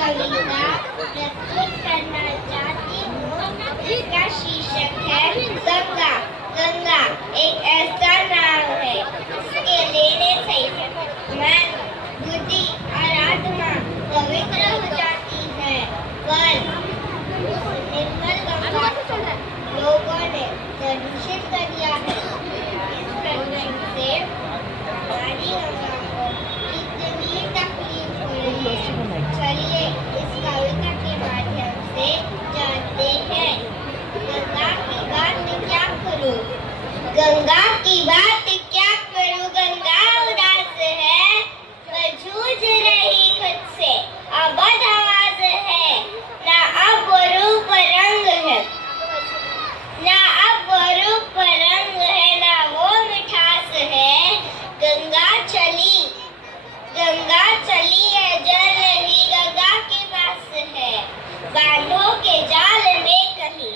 कविता प्रस्तुत करना चाहती हूँ जिसका शीर्षक है गंगा। गंगा एक ऐसा नाम है जिसके लेने से मन, बुद्धि और आत्मा पवित्र हो जाती है। पर निर्मल गंगा लोगों ने प्रदूषित कर दिया है। इस प्रदूषण से हमारी गंगा को कितनी तकलीफ हो रही है। चलिए इस कविता के माध्यम से जानते हैं। गंगा की बात क्या करूं? गंगा की बात क्या करूं? गंगा उदास है, वह जूझ रही खुद से, अबध आवाज है, ना अब वो रूप रंग है, ना अब वो रूप रंग है, ना वो मिठास है। गंगा चली है, जल रही गंगा के पास है। बांधों के जाल में कहीं,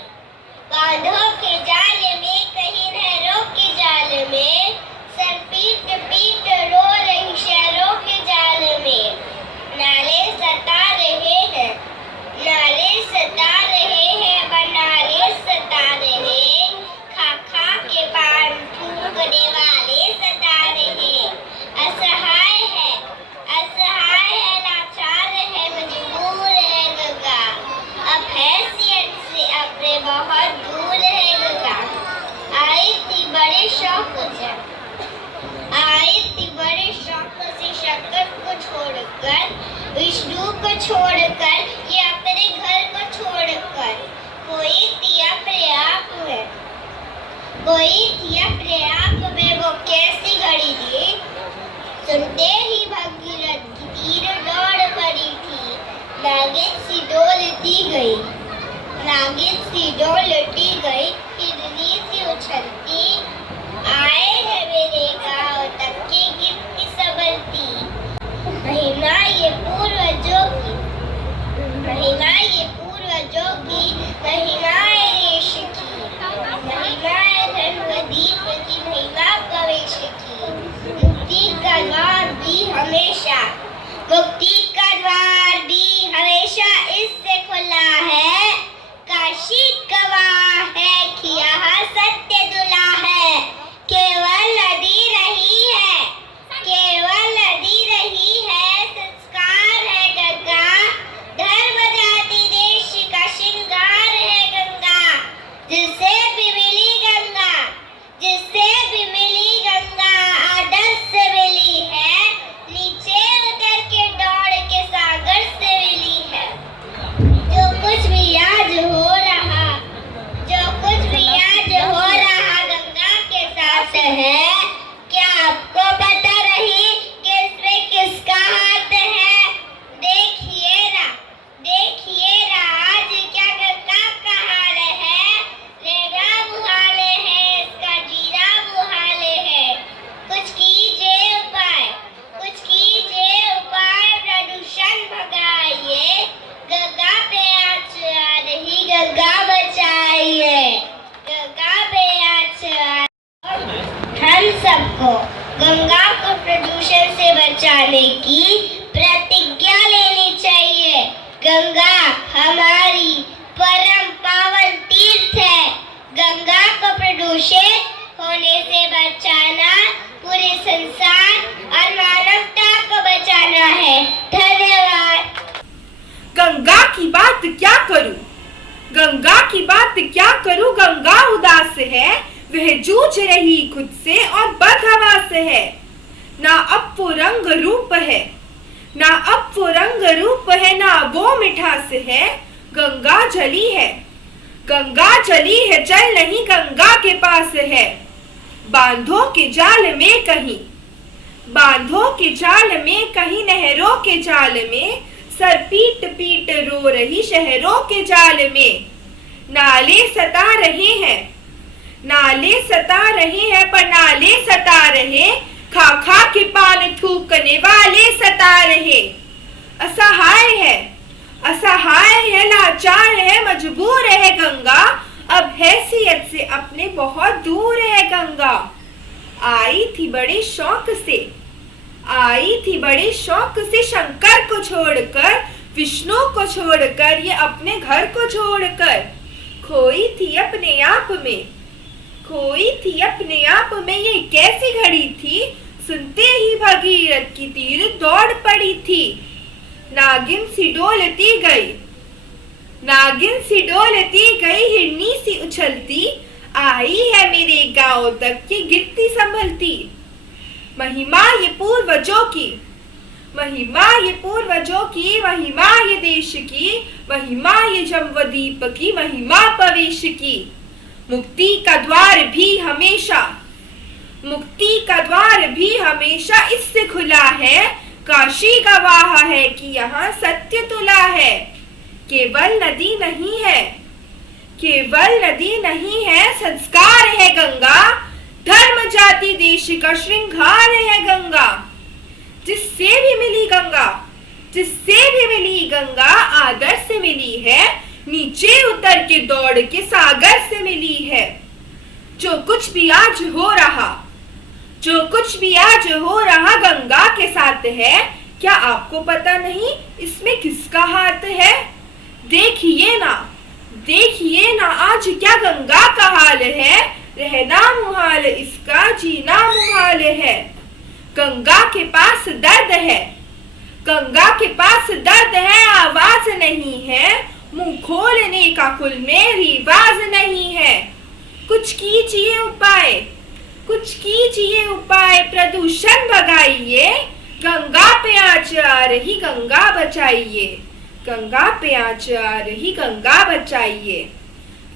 बांधों के जाल में कहीं, नहरों के जाल में, सर पीट पीट रो रही शहरों के जाल में। नाले सता रहे हैं, नाले सता रहे हैं, बनाले सता रहे, खा खा के पान थूकने वाले सता रहे। असहाय है, लाचार है, मजबूर है गंगा, अब हैसियत से अपने बहुत दूर है गंगा। आई थी बड़े शौक से, आई थी बड़े शौक से शंकर को छोड़कर, विष्णु को छोड़कर, ये अपने घर को छोड़कर। कोई थी अपने आप में, कोई थी अपने आप में, वो कैसी घड़ी थी। सुनते ही भगीरथ की तीर दौड़ पड़ी थी। नागिन सी डोलती गई, नागिन सी डोलती गई, हिरनी सी उछलती। आए है मेरे गाँव तक की गिरती संभलती। महिमा ये पूर्वजों की, महिमा ये पूर्वजों की, महिमा है ऋष की, महिमा है धर्मदीप की, महिमा भविष्य की। मुक्ति का द्वार भी हमेशा, मुक्ति का द्वार भी हमेशा इससे खुला है। काशी गवाह है कि यहाँ सत्य दुला है। केवल नदी रही है, केवल नदी रही है, संस्कार है गंगा, धर्म जाति देश का श्रृंगार है गंगा। जिससे भी मिली गंगा, जिससे भी मिली गंगा, आदर से मिली है, नीचे उतर के दौड़ के सागर से मिली है। जो कुछ भी आज हो रहा, जो कुछ भी आज हो रहा गंगा के साथ है। क्या आपको पता नहीं कि इसमें किसका हाथ है? देखिए ना, देखिए ना, आज क्या गंगा का हाल है। रहना मुहाले है, इसका जीना मुहाले है। कुछ कीजिए उपाय, कुछ कीजिए उपाय, प्रदूषण भगाइए। गंगा पे आँच आ रही, गंगा बचाइए, गंगा पे आँच आ। हम सबको गंगा को प्रदूषण से बचाने की प्रतिज्ञा लेनी चाहिए। गंगा हमारी परम पावन तीर्थ है। गंगा को प्रदूषित होने से बचाना पूरे संसार और मानवता को बचाना है। धन्यवाद। गंगा की बात क्या करूं? गंगा की बात क्या करूं? गंगा उदास है, वह जूझ रही खुद से और बदहवास है। ना अब वो रंग रूप है, ना अब वो रंग रूप है, ना वो मिठास है। गंगा जली है, गंगा जली है, जल नहीं गंगा के पास है। बांधों के जाल में कहीं, बांधों के जाल में कहीं, नहरों के जाल में, सर पीट पीट रो रही शहरों के जाल में। नाले सता रहे हैं, नाले सता रहे हैं, पर नाले सता रहे, खा खा के पान थूकने वाले सता रहे। असहाय है, असहाय है, लाचार है, मजबूर है गंगा, अब हैसियत से अपने बहुत दूर है गंगा। आई थी बड़े शौक से, आई थी बड़े शौक से शंकर को छोड़कर, विष्णु को छोड़कर, ये अपने घर को छोड़कर खोई थी अपने आप में, खोई थी अपने आप में। ये कैसी घड़ी थी, सुनते ही भगीरथ की तीर दौड़ पड़ी थी। नागिन सी डोलती गई, नागिन सी डोलती गई, हिरनी सी उछलती आई है मेरे गांव तक ये गिरती संभलती। महिमा ये पूर्वजों की, महिमा ये पूर्वजों की, महिमा ये देश की, महिमा ये जम्बूद्वीप की, महिमा प्रवेश की। मुक्ति का द्वार भी हमेशा, मुक्ति का द्वार भी हमेशा इससे खुला है। काशी गवाह है कि यहाँ सत्य तुला है। केवल नदी नहीं है, केवल नदी नहीं है, संस्कार है गंगा। धर्म जाति देश का श्रृंगार है गंगा। जिससे भी मिली गंगा, जिससे भी मिली गंगा, आदर से मिली है, नीचे उतर के दौड़ के सागर से मिली है। जो कुछ भी आज हो रहा, जो कुछ भी आज हो रहा गंगा के साथ है। क्या आपको पता नहीं इसमें किसका हाथ है? देखिए ना, देखिए ना आज क्या गंगा का हाल है। रहना मुहाल इसका, जीना मुहाल है। गंगा के पास दर्द है, गंगा के पास दर्द है, आवाज नहीं है। मुंह खोलने का कुल में रिवाज नहीं है। कुछ कीजिए उपाय, कुछ कीजिए उपाय, प्रदूषण भगाइए। गंगा पे आँच आ रही गंगा बचाइए, गंगा पे आँच आ रही गंगा बचाइए।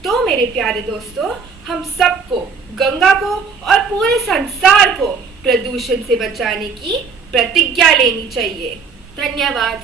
तो मेरे प्यारे दोस्तों, हम सबको गंगा को और पूरे संसार को प्रदूषण से बचाने की प्रतिज्ञा लेनी चाहिए। धन्यवाद।